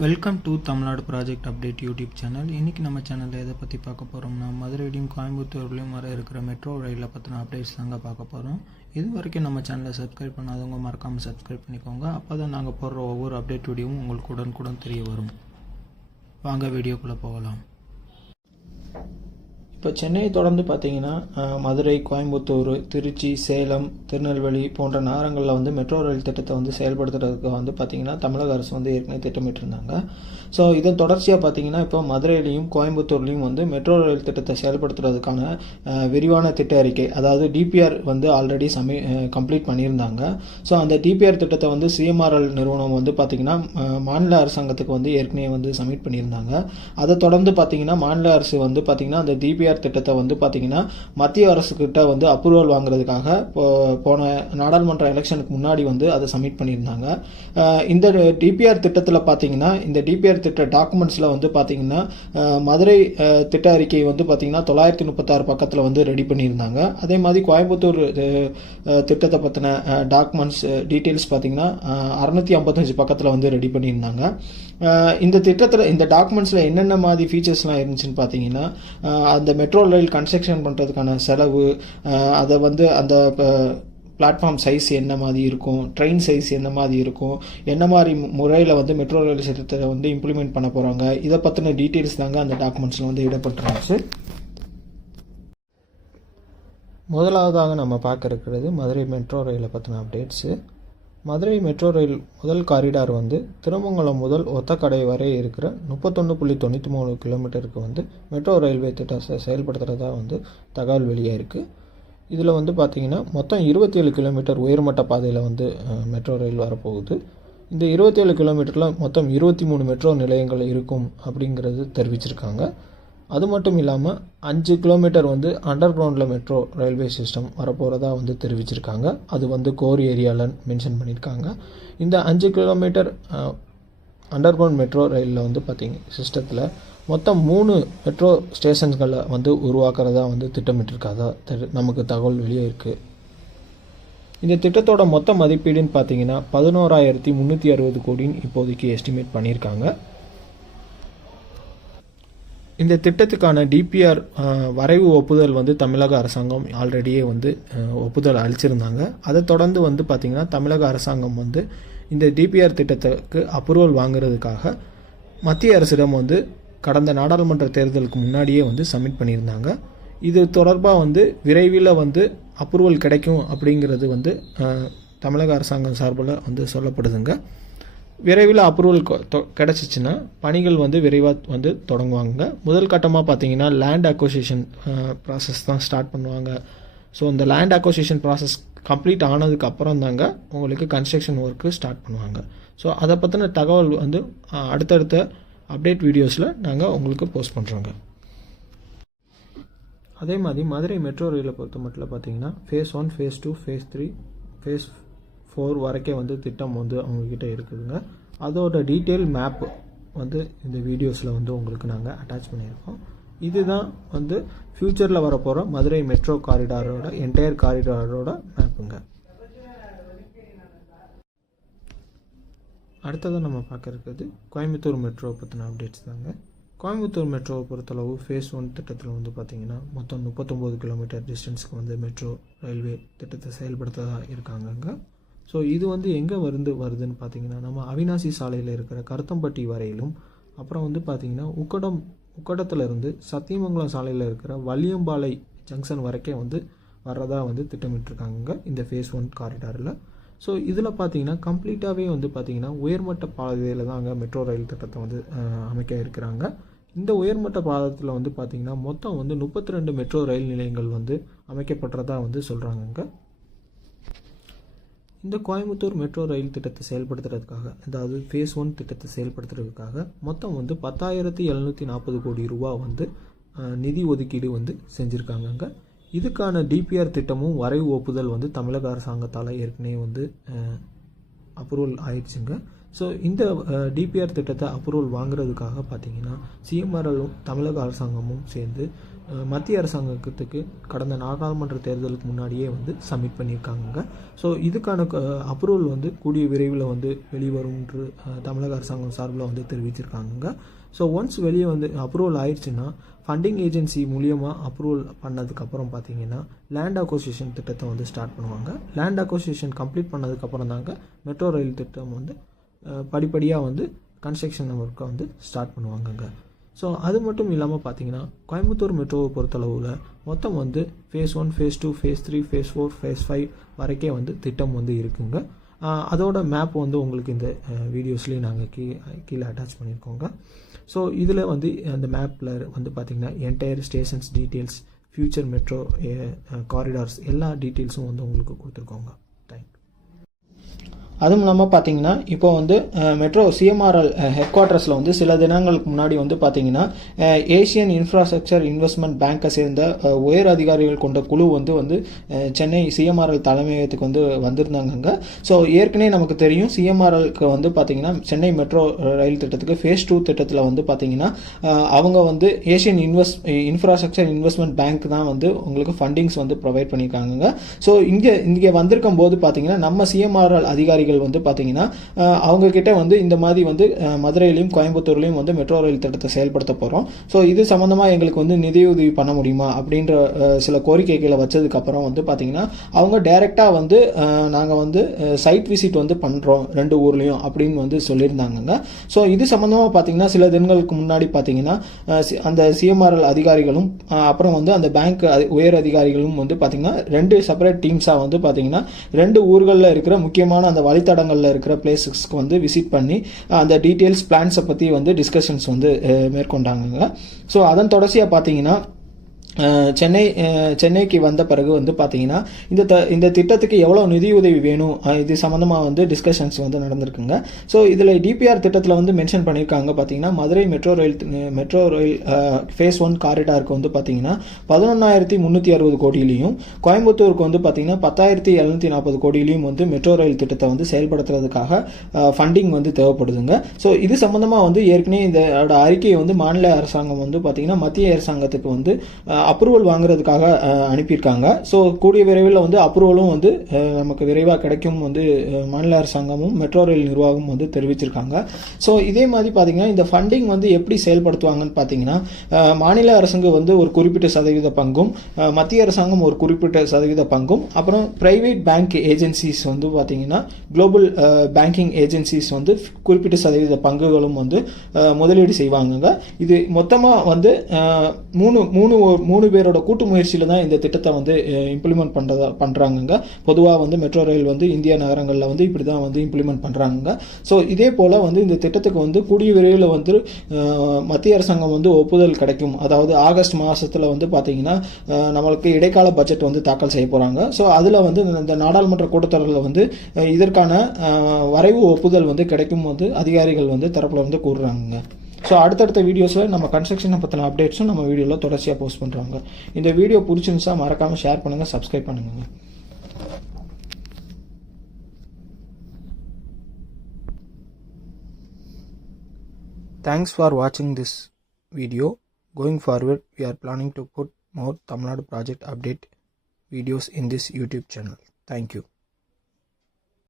Welcome to Tamil Nadu project update YouTube channel. இன்றைக்கி நம்ம சேனலில் எதை பற்றி பார்க்க போகிறோம்னா, மதுரையிலையும் கோயம்புத்தூர்லேயும் வர இருக்கிற மெட்ரோ ரயிலில் பற்றின அப்டேட்ஸ் தாங்க பார்க்க போகிறோம். இது வரைக்கும் நம்ம சேனலை சப்ஸ்கிரைப் பண்ணாதவங்க மறக்காமல் சப்ஸ்கிரைப் பண்ணிக்கோங்க. அப்போ தான் நாங்கள் போடுற ஒவ்வொரு அப்டேட் வீடியோவும் உங்களுக்கு உடனுக்குடன் தெரிய வரும். வாங்க வீடியோக்குள்ளே போகலாம். இப்போ சென்னையை தொடர்ந்து பார்த்தீங்கன்னா மதுரை, கோயம்புத்தூர், திருச்சி, சேலம், திருநெல்வேலி போன்ற நகரங்களில் மெட்ரோ ரயில் திட்டத்தை செயல்படுத்துறதுக்கு பார்த்தீங்கன்னா தமிழக அரசு ஏற்கனவே திட்டமிட்டிருந்தாங்க. ஸோ இதன் தொடர்ச்சியாக பார்த்தீங்கன்னா இப்போ மதுரையிலையும் கோயம்புத்தூர்லேயும் மெட்ரோ ரயில் திட்டத்தை செயல்படுத்துறதுக்கான விரிவான திட்ட அறிக்கை, அதாவது டிபிஆர் ஆல்ரெடி கம்ப்ளீட் பண்ணியிருந்தாங்க. ஸோ அந்த டிபிஆர் திட்டத்தை சிஎம்ஆர்எல் நிறுவனம் பார்த்தீங்கன்னா மாநில அரசாங்கத்துக்கு ஏற்கனவே சப்மிட் பண்ணியிருந்தாங்க. அதை தொடர்ந்து பார்த்தீங்கன்னா மாநில அரசு பார்த்தீங்கன்னா அந்த டிபிஆர் திட்டத்தை பார்த்தீங்கன்னா மத்திய அரசு கிட்ட அப்ரூவல் வாங்குறதுக்காக போன நாடாளுமன்ற எலெக்ஷனுக்கு முன்னாடி அதை சப்மிட் பண்ணியிருந்தாங்க. இந்த டிபிஆர் திட்டத்தில் பார்த்தீங்கன்னா இந்த டிபிஆர் திட்ட டாக்குமெண்ட்ஸில் பார்த்தீங்கன்னா மதுரை திட்ட அறிக்கை பார்த்தீங்கன்னா 936 பக்கத்தில் ரெடி பண்ணியிருந்தாங்க. அதே மாதிரி கோயம்புத்தூர் திட்டத்தை பற்றின டாக்குமெண்ட்ஸ் டீட்டெயில்ஸ் பார்த்தீங்கன்னா 655 பக்கத்தில் ரெடி பண்ணியிருந்தாங்க. இந்த திட்டத்தில் இந்த டாக்குமெண்ட்ஸில் என்னென்ன மாதிரி ஃபீச்சர்ஸ்லாம் இருந்துச்சுன்னு பார்த்தீங்கன்னா, அந்த மெட்ரோ ரயில் கன்ஸ்ட்ரக்ஷன் பண்ணுறதுக்கான செலவு, அதை அந்த பிளாட்ஃபார்ம் சைஸ் என்ன மாதிரி இருக்கும், ட்ரெயின் சைஸ் என்ன மாதிரி இருக்கும், என்ன மாதிரி முறையில் மெட்ரோ ரயில் திட்டத்தை இம்ப்ளிமெண்ட் பண்ண போகிறாங்க, இதை பற்றின டீட்டெயில்ஸ் தாங்க அந்த டாக்குமெண்ட்ஸில் இடப்பட்டுருந்துச்சு. முதலாவதாக நம்ம பார்க்க இருக்கிறது மதுரை மெட்ரோ ரயிலை பற்றின அப்டேட்ஸு. மதுரை மெட்ரோ ரயில் முதல் காரிடார் திருமங்கலம் முதல் ஒத்தக்கடை வரை இருக்கிற 31.93 கிலோமீட்டருக்கு மெட்ரோ ரயில்வே திட்டத்தை செயல்படுத்துகிறதா தகவல் வெளியே இருக்குது. இதில் பார்த்தீங்கன்னா மொத்தம் 27 கிலோமீட்டர் உயர்மட்ட பாதையில் மெட்ரோ ரயில் வரப்போகுது. இந்த 27 கிலோமீட்டரில் மொத்தம் 23 மெட்ரோ நிலையங்கள் இருக்கும் அப்படிங்கிறது தெரிவிச்சிருக்காங்க. அது மட்டும் இல்லாமல் 5 கிலோமீட்டர் அண்டர் கிரவுண்டில் மெட்ரோ ரயில்வே சிஸ்டம் வரப்போகிறதா தெரிவிச்சிருக்காங்க. அது கோர் ஏரியாவில் மென்ஷன் பண்ணியிருக்காங்க. இந்த 5 கிலோமீட்டர் அண்டர் கிரவுண்ட் மெட்ரோ ரயிலில் பார்த்தீங்க சிஸ்டத்தில் மொத்தம் 3 மெட்ரோ ஸ்டேஷன்களை உருவாக்குறதா திட்டமிட்டிருக்காதா நமக்கு தகவல் வெளியே இருக்குது. இந்த திட்டத்தோட மொத்த மதிப்பீடுன்னு பார்த்தீங்கன்னா 11,360 கோடின்னு இப்போதைக்கு எஸ்டிமேட் பண்ணியிருக்காங்க. இந்த திட்டத்துக்கான டிபிஆர் வரைவு ஒப்புதல் தமிழக அரசாங்கம் ஆல்ரெடியே ஒப்புதல் அளிச்சிருந்தாங்க. அதை தொடர்ந்து பார்த்திங்கன்னா தமிழக அரசாங்கம் இந்த டிபிஆர் திட்டத்துக்கு அப்ரூவல் வாங்குறதுக்காக மத்திய அரசிடம் கடந்த நாடாளுமன்ற தேர்தலுக்கு முன்னாடியே சப்மிட் பண்ணியிருந்தாங்க. இது தொடர்பாக விரைவில் அப்ரூவல் கிடைக்கும் அப்படிங்கிறது தமிழக அரசாங்கம் சார்பில் சொல்லப்படுதுங்க. விரைவில் அப்ரூவல் கிடச்சிச்சின்னா பணிகள் விரைவாக தொடங்குவாங்க. முதல் கட்டமாக பார்த்தீங்கன்னா லேண்ட் அக்வசிஷன் ப்ராசஸ் தான் ஸ்டார்ட் பண்ணுவாங்க. ஸோ இந்த லேண்ட் அக்வசிஷன் ப்ராசஸ் கம்ப்ளீட் ஆனதுக்கு அப்புறம் தாங்க உங்களுக்கு கன்ஸ்ட்ரக்ஷன் ஒர்க்கு ஸ்டார்ட் பண்ணுவாங்க. ஸோ அதை பற்றின தகவல் அடுத்தடுத்த அப்டேட் வீடியோஸில் நாங்கள் உங்களுக்கு போஸ்ட் பண்ணுறோங்க. அதே மாதிரி மதுரை மெட்ரோ ரயிலை பொறுத்த மட்டும் பார்த்தீங்கன்னா ஃபேஸ் 1, ஃபேஸ் 2, ஃபேஸ் 3, ஃபேஸ் 4 வரைக்கும் திட்டம் அவங்கக்கிட்ட இருக்குதுங்க. அதோட டீட்டெயில் மேப் இந்த வீடியோஸில் உங்களுக்கு நாங்கள் அட்டாச் பண்ணியிருக்கோம். இதுதான் ஃப்யூச்சரில் வரப்போகிற மதுரை மெட்ரோ காரிடாரோட என்டையர் காரிடாரோட மேப்புங்க. அடுத்ததான் நம்ம பார்க்க இருக்கிறது கோயம்புத்தூர் மெட்ரோ பற்றின அப்டேட்ஸ் தாங்க. கோயம்புத்தூர் மெட்ரோவை பொறுத்தளவு ஃபேஸ் 1 திட்டத்தில் பார்த்தீங்கன்னா மொத்தம் 39 கிலோமீட்டர் டிஸ்டன்ஸுக்கு மெட்ரோ ரயில்வே திட்டத்தை செயல்படுத்ததா இருக்காங்கங்க. ஸோ இது எங்கே வருதுன்னு பார்த்தீங்கன்னா நம்ம அவினாசி சாலையில் இருக்கிற கருத்தம்பட்டி வரையிலும், அப்புறம் பார்த்தீங்கன்னா உக்கடத்துலேருந்து சத்தியமங்கலம் சாலையில் இருக்கிற வள்ளியம்பாலை ஜங்ஷன் வரைக்கும் வர்றதா திட்டமிட்டிருக்காங்க இந்த ஃபேஸ் 1 காரிடாரில். ஸோ இதில் பார்த்தீங்கன்னா கம்ப்ளீட்டாகவே பார்த்தீங்கன்னா உயர்மட்ட பாதையில் தான் அங்கே மெட்ரோ ரயில் திட்டத்தை அமைக்க இருக்கிறாங்க. இந்த உயர்மட்ட பாதத்தில் பார்த்தீங்கன்னா மொத்தம் 32 மெட்ரோ ரயில் நிலையங்கள் அமைக்கப்படுறதா சொல்கிறாங்க. இந்த கோயம்புத்தூர் மெட்ரோ ரயில் திட்டத்தை செயல்படுத்துறதுக்காக, அதாவது ஃபேஸ் 1 திட்டத்தை செயல்படுத்துறதுக்காக மொத்தம் 10,740 கோடி ரூபா நிதி ஒதுக்கீடு செஞ்சுருக்காங்க. இதுக்கான டிபிஆர் திட்டமும் வரைவு ஒப்புதல் தமிழக அரசாங்கத்தால் ஏற்கனவே அப்ரூவல் ஆயிடுச்சுங்க. ஸோ இந்த டிபிஆர் திட்டத்தை அப்ரூவல் வாங்குறதுக்காக பார்த்தீங்கன்னா சிஎம்ஆர்எல்லும் தமிழக அரசாங்கமும் சேர்ந்து மத்திய அரசாங்கத்துக்கு கடந்த நாடாளுமன்ற தேர்தலுக்கு முன்னாடியே வந்து சப்மிட் பண்ணியிருக்காங்க. ஸோ இதுக்கான அப்ரூவல் வந்து கூடிய விரைவில் வந்து வெளிவரும் என்று தமிழக அரசாங்கம் சார்பில் வந்து தெரிவிச்சிருக்காங்க. ஸோ ஒன்ஸ் வெளியே வந்து அப்ரூவல் ஆயிடுச்சுன்னா ஃபண்டிங் ஏஜென்சி மூலியமாக அப்ரூவல் பண்ணதுக்கப்புறம் பார்த்தீங்கன்னா லேண்ட் அக்வசிஷன் திட்டத்தை வந்து ஸ்டார்ட் பண்ணுவாங்க. லேண்ட் அக்வசிஷன் கம்ப்ளீட் பண்ணதுக்கப்புறம் தாங்க மெட்ரோ ரயில் திட்டம் வந்து படிப்படியாக வந்து கன்ஸ்ட்ரக்ஷன் ஒர்க்கை வந்து ஸ்டார்ட் பண்ணுவாங்கங்க. ஸோ அது மட்டும் இல்லாமல் பார்த்தீங்கன்னா கோயம்புத்தூர் மெட்ரோவை பொறுத்தளவில் மொத்தம் வந்து phase 1, phase 2, phase 3, phase 4, phase 5 வரைக்கே வந்து திட்டம் வந்து இருக்குங்க. அதோட மேப் வந்து உங்களுக்கு இந்த வீடியோஸ்லேயே நாங்கள் கீழே அட்டாச் பண்ணியிருக்கோங்க. ஸோ இதில் வந்து அந்த மேப்பில் வந்து பார்த்திங்கன்னா entire stations details, future metro corridors எல்லா டீட்டெயில்ஸும் வந்து உங்களுக்கு கொடுத்துருக்கோங்க. அதுவும் இல்லாமல் பார்த்தீங்கன்னா இப்போ வந்து மெட்ரோ சிஎம்ஆர்எல் ஹெட் குவார்ட்டர்ஸில் வந்து சில தினங்களுக்கு முன்னாடி வந்து பார்த்தீங்கன்னா ஏஷியன் இன்ஃப்ராஸ்ட்ரக்சர் இன்வெஸ்ட்மெண்ட் பேங்கை சேர்ந்த உயர் அதிகாரிகள் கொண்ட குழு வந்து சென்னை சிஎம்ஆர்எல் தலைமையகத்துக்கு வந்து வந்திருந்தாங்க. ஸோ ஏற்கனவே நமக்கு தெரியும் சிஎம்ஆர்எல்க்கு வந்து பார்த்தீங்கன்னா சென்னை மெட்ரோ ரயில் திட்டத்துக்கு ஃபேஸ் 2 திட்டத்தில் வந்து பார்த்தீங்கன்னா அவங்க வந்து ஏஷியன் இன்ஃப்ராஸ்ட்ரக்சர் இன்வெஸ்ட்மெண்ட் பேங்க் தான் வந்து உங்களுக்கு ஃபண்டிங்ஸ் வந்து ப்ரொவைட் பண்ணியிருக்காங்க. ஸோ இங்கே வந்திருக்கும் போது பார்த்தீங்கன்னா நம்ம சிஎம்ஆர்எல் அதிகாரிகள் வந்து பார்த்தீங்கன்னா அவங்க கிட்ட வந்து இந்த மாதிரி வந்து மதுரையிலையும் கோயம்புத்தூர்லையும் வந்து மெட்ரோ ரயில் திட்டத்தை செயல்படுத்த போகிறோம். ஸோ இது சம்மந்தமாக எங்களுக்கு வந்து நிதியுதவி பண்ண முடியுமா அப்படின்ற சில கோரிக்கைகளை வச்சதுக்கப்புறம் வந்து பார்த்தீங்கன்னா அவங்க டைரெக்டாக வந்து நாங்கள் வந்து சைட் விசிட் வந்து பண்ணுறோம் 2 ஊர்லேயும் அப்படின்னு வந்து சொல்லியிருந்தாங்க. ஸோ இது சம்மந்தமாக பார்த்தீங்கன்னா சில தினங்களுக்கு முன்னாடி பார்த்தீங்கன்னா அந்த சிஎம்ஆர்எல் அதிகாரிகளும் அப்புறம் வந்து அந்த பேங்க் உயர் அதிகாரிகளும் வந்து பார்த்தீங்கன்னா 2 செப்பரேட் டீம்ஸாக வந்து பார்த்தீங்கன்னா 2 ஊர்களில் இருக்கிற முக்கியமான அந்த வழித்தடங்களில் இருக்கிற பிளேஸஸ்க்கு வந்து விசிட் பண்ணி அந்த டீட்டெயில்ஸ் பிளான்ஸை பற்றி வந்து டிஸ்கஷன்ஸ் வந்து மேற்கொண்டாங்க. ஸோ அதன் தொடர்ச்சியாக பார்த்தீங்கன்னா சென்னைக்கு வந்த பிறகு வந்து பார்த்தீங்கன்னா இந்த திட்டத்துக்கு எவ்வளோ நிதியுதவி வேணும் இது சம்மந்தமாக வந்து டிஸ்கஷன்ஸ் வந்து நடந்திருக்குங்க. ஸோ இதில் டிபிஆர் திட்டத்தில் வந்து மென்ஷன் பண்ணியிருக்காங்க பார்த்தீங்கன்னா மதுரை மெட்ரோ ரயில் ஃபேஸ் 1 காரிடாருக்கு வந்து பார்த்தீங்கன்னா 11,360 கோடியிலையும் கோயம்புத்தூருக்கு வந்து பார்த்தீங்கன்னா 10,740 கோடியிலையும் வந்து மெட்ரோ ரயில் திட்டத்தை வந்து செயல்படுத்துறதுக்காக ஃபண்டிங் வந்து தேவைப்படுதுங்க. ஸோ இது சம்மந்தமாக வந்து ஏற்கனவே இதோட அறிக்கையை வந்து மாநில அரசாங்கம் வந்து பார்த்தீங்கன்னா மத்திய அரசாங்கத்துக்கு வந்து அப்ரூவல் வாங்குறதுக்காக அனுப்பியிருக்காங்க. ஸோ கூடிய விரைவில் வந்து அப்ரூவலும் வந்து நமக்கு விரைவாக கிடைக்கும் வந்து மாநில அரசாங்கமும் மெட்ரோ ரயில் நிர்வாகம் வந்து தெரிவிச்சிருக்காங்க. ஸோ இதே மாதிரி பார்த்தீங்கன்னா இந்த ஃபண்டிங் வந்து எப்படி செயல்படுத்துவாங்கன்னு பார்த்தீங்கன்னா மாநில அரசுக்கு வந்து ஒரு குறிப்பிட்ட சதவீத பங்கும் மத்திய அரசாங்கம் ஒரு குறிப்பிட்ட சதவீத பங்கும் அப்புறம் பிரைவேட் பேங்க் ஏஜென்சிஸ் வந்து பார்த்தீங்கன்னா குளோபல் பேங்கிங் ஏஜென்சிஸ் வந்து குறிப்பிட்ட சதவீத பங்குகளும் வந்து முதலீடு செய்வாங்க. இது மொத்தமாக வந்து மூணு பேரோட கூட்டு முயற்சியில் தான் இந்த திட்டத்தை வந்து இம்ப்ளிமெண்ட் பண்ணுறாங்க. பொதுவாக வந்து மெட்ரோ ரயில் வந்து இந்திய நகரங்களில் வந்து இப்படி தான் வந்து இம்ப்ளிமெண்ட் பண்ணுறாங்க. ஸோ இதே போல் வந்து இந்த திட்டத்துக்கு வந்து கூடிய விரைவில் வந்து மத்திய அரசாங்கம் வந்து ஒப்புதல் கிடைக்கும். அதாவது ஆகஸ்ட் மாதத்தில் வந்து பார்த்தீங்கன்னா நம்மளுக்கு இடைக்கால பட்ஜெட் வந்து தாக்கல் செய்ய போகிறாங்க. ஸோ அதில் வந்து இந்த நாடாளுமன்ற கூட்டத்தொடரில் வந்து இதற்கான வரைவு ஒப்புதல் வந்து கிடைக்கும் வந்து அதிகாரிகள் வந்து தரப்பில் வந்து கூறுறாங்க. ஸோ அடுத்தடுத்த வீடியோஸில் நம்ம கன்ஸ்ட்ரக்ஷனை பற்றின அப்டேட்ஸும் நம்ம வீடியோவில் தொடர்ச்சியாக போஸ்ட் பண்ணுறாங்க. இந்த வீடியோ பிடிச்சிருந்துச்சா மறக்காமல் ஷேர் பண்ணுங்கள், சப்ஸ்கிரைப் பண்ணுங்கள். Thanks for watching this video. Going forward, we are planning to put more Tamil Nadu project update videos in this YouTube channel. Thank you.